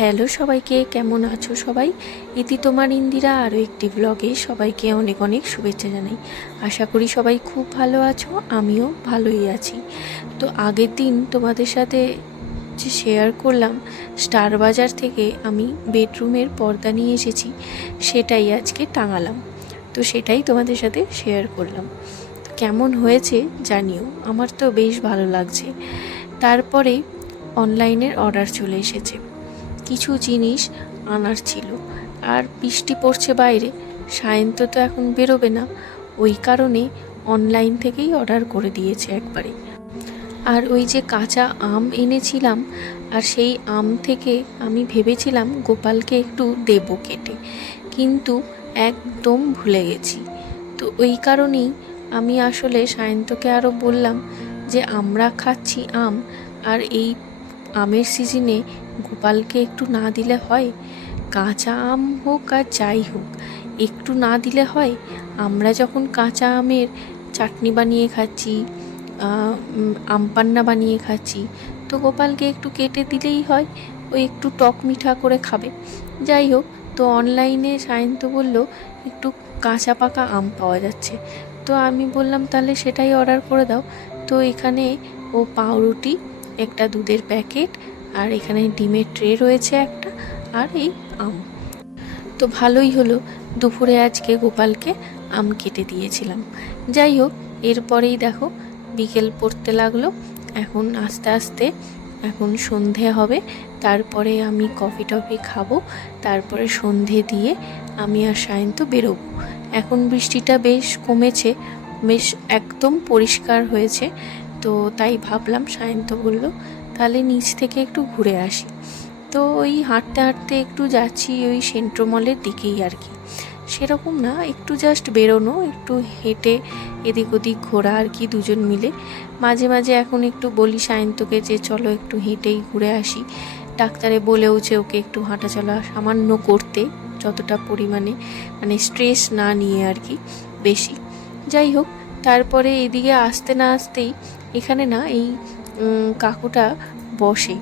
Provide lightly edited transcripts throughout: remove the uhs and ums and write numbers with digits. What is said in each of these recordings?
Hello সবাইকে, কেমন আছো সবাই? ইতি তোমার ইন্দিরা আরও একটি ব্লগে সবাইকে অনেক অনেক শুভেচ্ছা জানাই। আশা করি সবাই খুব ভালো আছো, আমিও ভালোই আছি। তো আগের দিন তোমাদের সাথে যে শেয়ার করলাম, স্টার বাজার থেকে আমি বেডরুমের পর্দা নিয়ে এসেছি, সেটাই আজকে টাঙালাম। তো সেটাই তোমাদের সাথে শেয়ার করলাম। কেমন হয়েছে জানিও, আমার তো বেশ ভালো লাগছে। তারপরে অনলাইনের অর্ডার চলে এসেছে, কিছু জিনিস আনার ছিল। আর বৃষ্টি পড়ছে বাইরে, সায়ন্ত তো এখন বেরোবে না, ওই কারণে অনলাইন থেকেই অর্ডার করে দিয়েছে একবারে। আর ওই যে কাঁচা আম এনেছিলাম, আর সেই আম থেকে আমি ভেবেছিলাম গোপালকে একটু দেবো কেটে, কিন্তু একদম ভুলে গেছি। তো ওই কারণেই আমি আসলে সায়ন্তকে আরও বললাম যে আমরা খাচ্ছি আম, আর এই আমের সিজনে গোপালকে একটু না দিলে হয়? কাঁচা আম হোক আর যাই হোক, একটু না দিলে হয়? আমরা যখন কাঁচা আমের চাটনি বানিয়ে খাচ্ছি, আম পান্না বানিয়ে খাচ্ছি, তো গোপালকে একটু কেটে দিলেই হয়, ওই একটু টক মিঠা করে খাবে। যাই হোক, তো অনলাইনে সায়ন্ত বলল একটু কাঁচা পাকা আম পাওয়া যাচ্ছে। তো আমি বললাম তাহলে সেটাই অর্ডার করে দাও। তো এখানে ও পাউরুটি, একটা দুধের প্যাকেট, আর এখানে ডিমের ট্রে রয়েছে একটা, আর এই আম। তো ভালোই হলো, দুপুরে আজকে গোপালকে আম কেটে দিয়েছিলাম। যাই হোক, এরপরেই দেখো বিকেল পড়তে লাগলো। এখন আস্তে আস্তে এখন সন্ধে হবে, তারপরে আমি কফি টফি খাবো, তারপরে সন্ধে দিয়ে আমি আর সায়ন্ত বেরোবো। এখন বৃষ্টিটা বেশ কমেছে, বেশ একদম পরিষ্কার হয়েছে। তো তাই ভাবলাম, সায়ন্ত বলল তাহলে নিচ থেকে একটু ঘুরে আসি। তো ওই হাঁটতে হাঁটতে একটু যাচ্ছি ওই সেন্ট্রো মলের দিকেই আর কি, সেরকম না, একটু জাস্ট বেরোনো, একটু হেঁটে এদিক ওদিক ঘোরা আর কি, দুজন মিলে। মাঝে মাঝে এখন একটু বলি সায়ন্তকে যে চলো একটু হেঁটেই ঘুরে আসি। ডাক্তারে বলেওছে ওকে একটু হাঁটাচলা সামান্য করতে, যতটা পরিমাণে মানে স্ট্রেস না নিয়ে আর কি, বেশি। যাই হোক, তারপরে এদিকে আসতে না আসতেই এখানে না এই কাকুটা বসে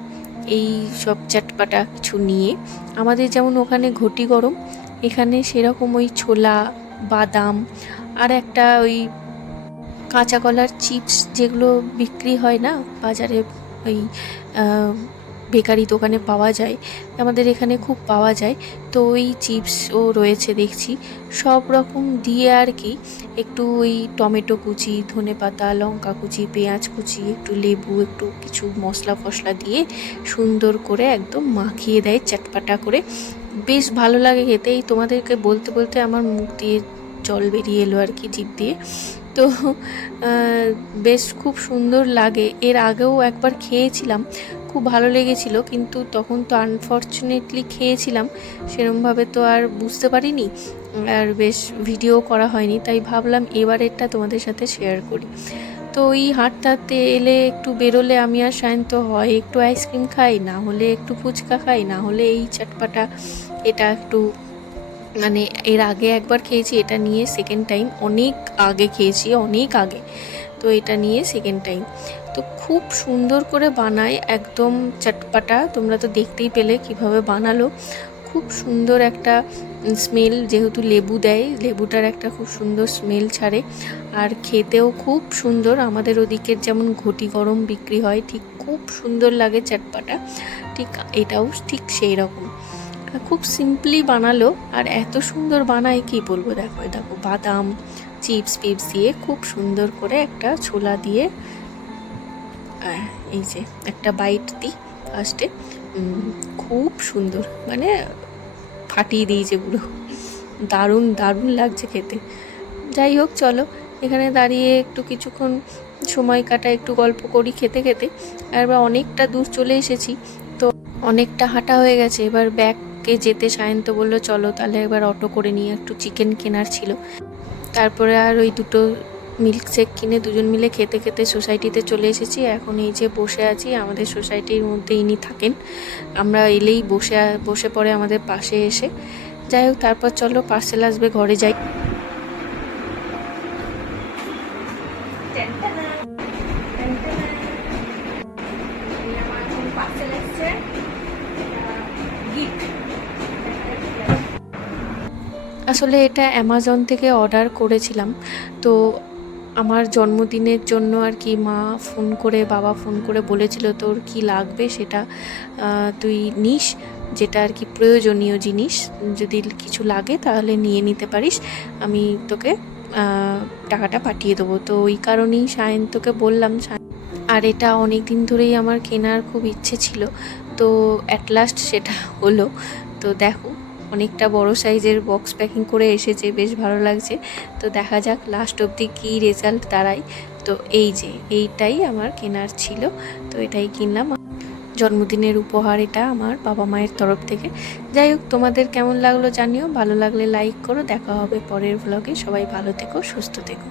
এই সব চটপাটা কিছু নিয়ে। আমাদের যেমন ওখানে ঘটি গরম, এখানে সেরকম ওই ছোলা, বাদাম, আর একটা ওই কাঁচা কলার চিপস যেগুলো বিক্রি হয় না বাজারে, ওই বেকারি দোকানে পাওয়া যায়, আমাদের এখানে খুব পাওয়া যায়। তো ওই চিপসও রয়েছে দেখছি, সব রকম দিয়ে আর কি। একটু ওই টমেটো কুচি, ধনে পাতা, লঙ্কা কুচি, পেঁয়াজ কুচি, একটু লেবু, একটু কিছু মশলা ফসলা দিয়ে সুন্দর করে একদম মাখিয়ে দেয় চটপাটা করে, বেশ ভালো লাগে খেতে। এই তোমাদেরকে বলতে বলতে আমার মুখ দিয়ে জল বেরিয়ে এলো আর কি, জিভ দিয়ে। তো বেশ খুব সুন্দর লাগে। এর আগেও একবার খেয়েছিলাম, খুব ভালো লেগেছিল, কিন্তু তখন তো আনফর্চুনেটলি খেয়েছিলাম, সেরমভাবে তো আর বুঝতে পারিনি, আর বেশ ভিডিও করা হয়নি, তাই ভাবলাম এবারেরটা তোমাদের সাথে শেয়ার করি। তো ওই হাঁটতে হাঁটতে এলে একটু বেরোলে আমি আর সায়ন্ত হয় একটু আইসক্রিম খাই, না হলে একটু ফুচকা খাই, না হলে এই চটপাটা এটা একটু, মানে এর আগে একবার খেয়েছি, এটা নিয়ে সেকেন্ড টাইম, অনেক আগে খেয়েছি, অনেক আগে। তো এটা নিয়ে সেকেন্ড টাইম। তো খুব সুন্দর করে বানায়, একদম চটপাটা, তোমরা তো দেখতেই পেলে কিভাবে বানালো। খুব সুন্দর একটা স্মেল, যেহেতু লেবু দেয়, লেবুটার একটা খুব সুন্দর স্মেল ছাড়ে, আর খেতেও খুব সুন্দর। আমাদের ওদিকের যেমন ঘটি গরম বিক্রি হয়, ঠিক খুব সুন্দর লাগে চটপাটা, ঠিক এটাও ঠিক সেই রকম। খুব সিম্পলি বানালো, আর এত সুন্দর বানায় কি বলবো। দেখো দেখো বাদাম, চিপস পিপস দিয়ে খুব সুন্দর করে একটা ছোলা দিয়ে, এই যে একটা বাইট দিই ফার্স্টে, খুব সুন্দর, মানে ফাটিয়ে দিয়েছে পুরো, দারুণ দারুণ লাগছে খেতে। যাই হোক, চলো এখানে দাঁড়িয়ে একটু কিছুক্ষণ সময় কাটা, একটু গল্প করি খেতে খেতে। এবার অনেকটা দূর চলে এসেছি, তো অনেকটা হাঁটা হয়ে গেছে। এবার ব্যাগকে যেতে সায়ন্ত বললো চলো তাহলে এবার অটো করে নিয়ে, একটু চিকেন কেনার ছিল। তারপরে আর ওই দুটো মিল্কশেক কিনে দুজন মিলে খেতে খেতে সোসাইটিতে চলে এসেছি। এখন এই যে বসে আছি, আমাদের সোসাইটির মধ্যে ইনি থাকেন, আমরা এলেই বসে পড়ে আমাদের পাশে এসে। যাই হোক, তারপর চলো পার্সেল আসবে, ঘরে যাই। আসলে এটা অ্যামাজন থেকে অর্ডার করেছিলাম। তো আমার জন্মদিনের জন্য আর কি মা ফোন করে, বাবা ফোন করে বলেছিল তোর কি লাগবে সেটা তুই নিস, যেটা আর কি প্রয়োজনীয় জিনিস, যদি কিছু লাগে তাহলে নিয়ে নিতে পারিস, আমি তোকে টাকাটা পাঠিয়ে দেবো। তো ওই কারণেই সায়ন্তকে বললাম। আর এটা অনেক দিন ধরেই আমার কেনার খুব ইচ্ছে ছিল, তো অ্যাট লাস্ট সেটা হলো। তো দেখো, অনেকটা বড় সাইজের বক্স প্যাকিং করে এসেছে, বেশ ভালো লাগছে। তো দেখা যাক লাস্ট অবধি কী রেজাল্ট দাঁড়ায়। তো এই যে এইটাই আমার কেনার ছিল, তো এটাই কিনলাম জন্মদিনের উপহার, এটা আমার বাবা মায়ের তরফ থেকে। যাই হোক, তোমাদের কেমন লাগলো জানিও, ভালো লাগলে লাইক করো। দেখা হবে পরের ভ্লগে। সবাই ভালো থেকো, সুস্থ থেকো।